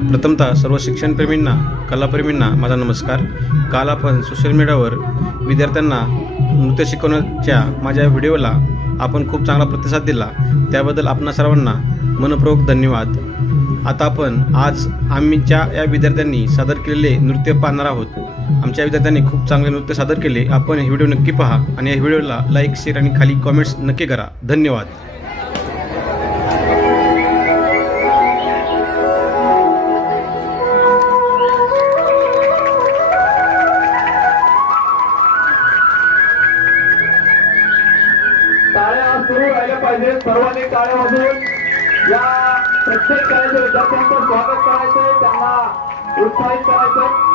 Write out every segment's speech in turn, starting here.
प्रथमतः सर्व शिक्षणप्रेमींना, कलाप्रेमींना माझा नमस्कार। काल आपण सोशल मीडियावर विद्यार्थ्यांना नृत्य शिकवण्याच्या माझ्या व्हिडिओला आपण खूप चांगला प्रतिसाद दिला, त्याबद्दल आपणा सर्वांना मनपूर्वक धन्यवाद। आता आपण आज आमच्या या विद्यार्थ्यांनी सादर केलेले नृत्य पाहणार आहोत। आमच्या विद्यार्थ्यांनी खूप चांगले नृत्य सादर केले। आपण हे व्हिडिओ नक्की पहा आणि या व्हिडिओला लाईक, शेअर आणि खाली कमेंट्स नक्की करा। धन्यवाद। टाळ्या सुरू राहिल्या पाहिजे। सर्वांनी टाळ्या वाजवून या प्रत्येक करायचे विद्यार्थ्यांचं स्वागत करायचं, त्यांना उत्साहित करायचं।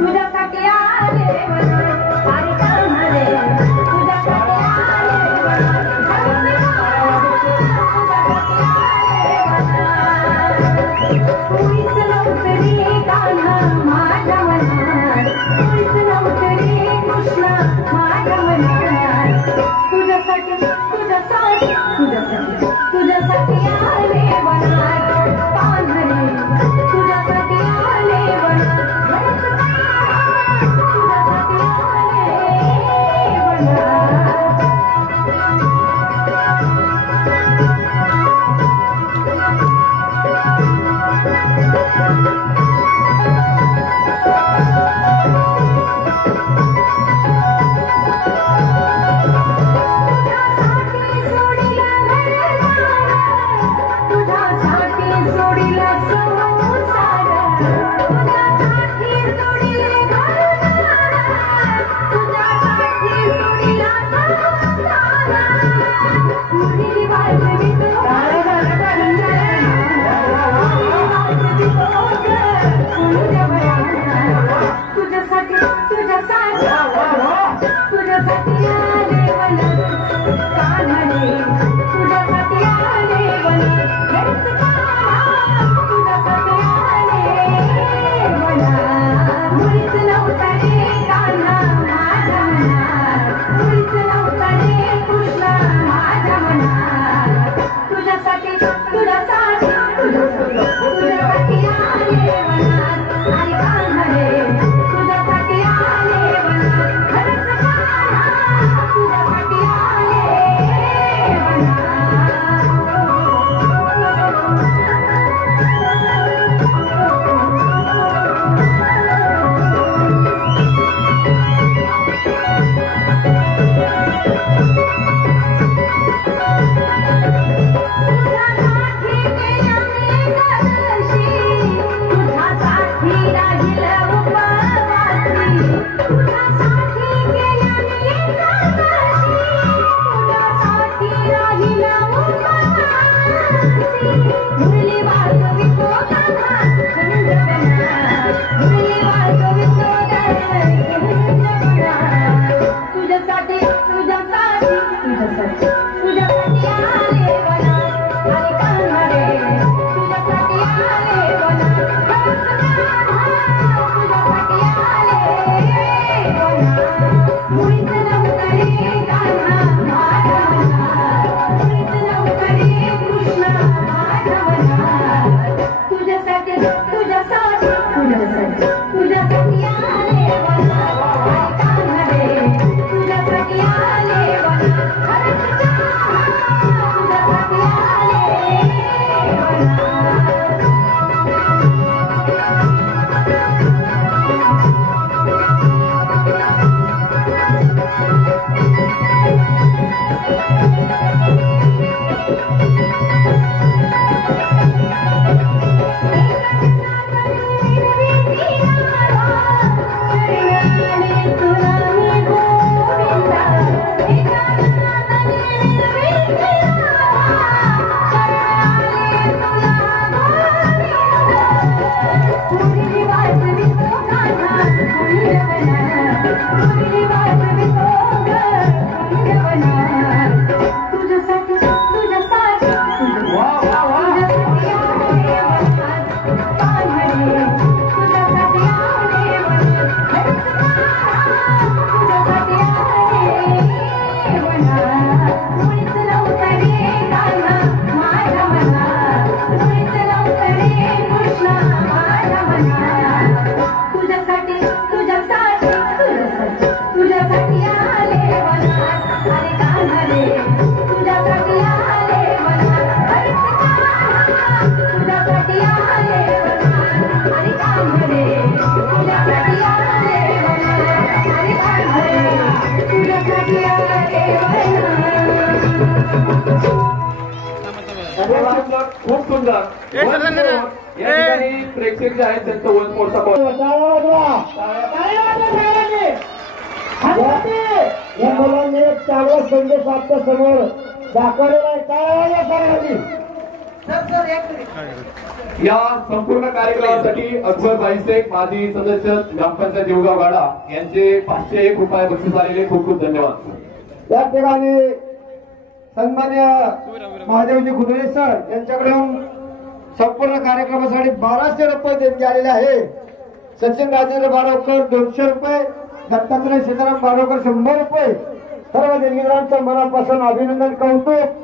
तुझ्यासाठी आले अरे कान्हा रे, तुझ्यासाठी तुझीच नव्हती कान्हा माझ्या मनात, तुझीच नव्हती कृष्णा माझ्या मनात। तुझ्यासाठी तुझ्यासाठी तुझ्यासाठी तुझ्यासाठी आले वनात कान्हा रे, तुझ्यासाठी आले वनात। खूप सुंदर या ठिकाणी प्रेक्षक जे आहेत त्यांचं वन मोठा या मुलांनी एक चांगला संदेश आपल्या समोर दाखवलेला आहे. काय या संपूर्ण कार्यक्रमासाठी अकबर बाईशेख माजी सदस्य ग्रामपंचायत देवगाव गाडा यांचे 501 रुपये बक्षीस आलेले खूप खूप धन्यवाद. या ठिकाणी सन्मान्य महादेवजी गुडळे सर यांच्याकडून संपूर्ण कार्यक्रमासाठी 1200 रुपये देणगी आलेले आहे. सचिन राजेंद्र बारोकर 200 रुपये, दत्तात्रय सीताराम बारोकर 100 रुपये. सर्व देणगीदारांचं मनापासून अभिनंदन, कौतुक.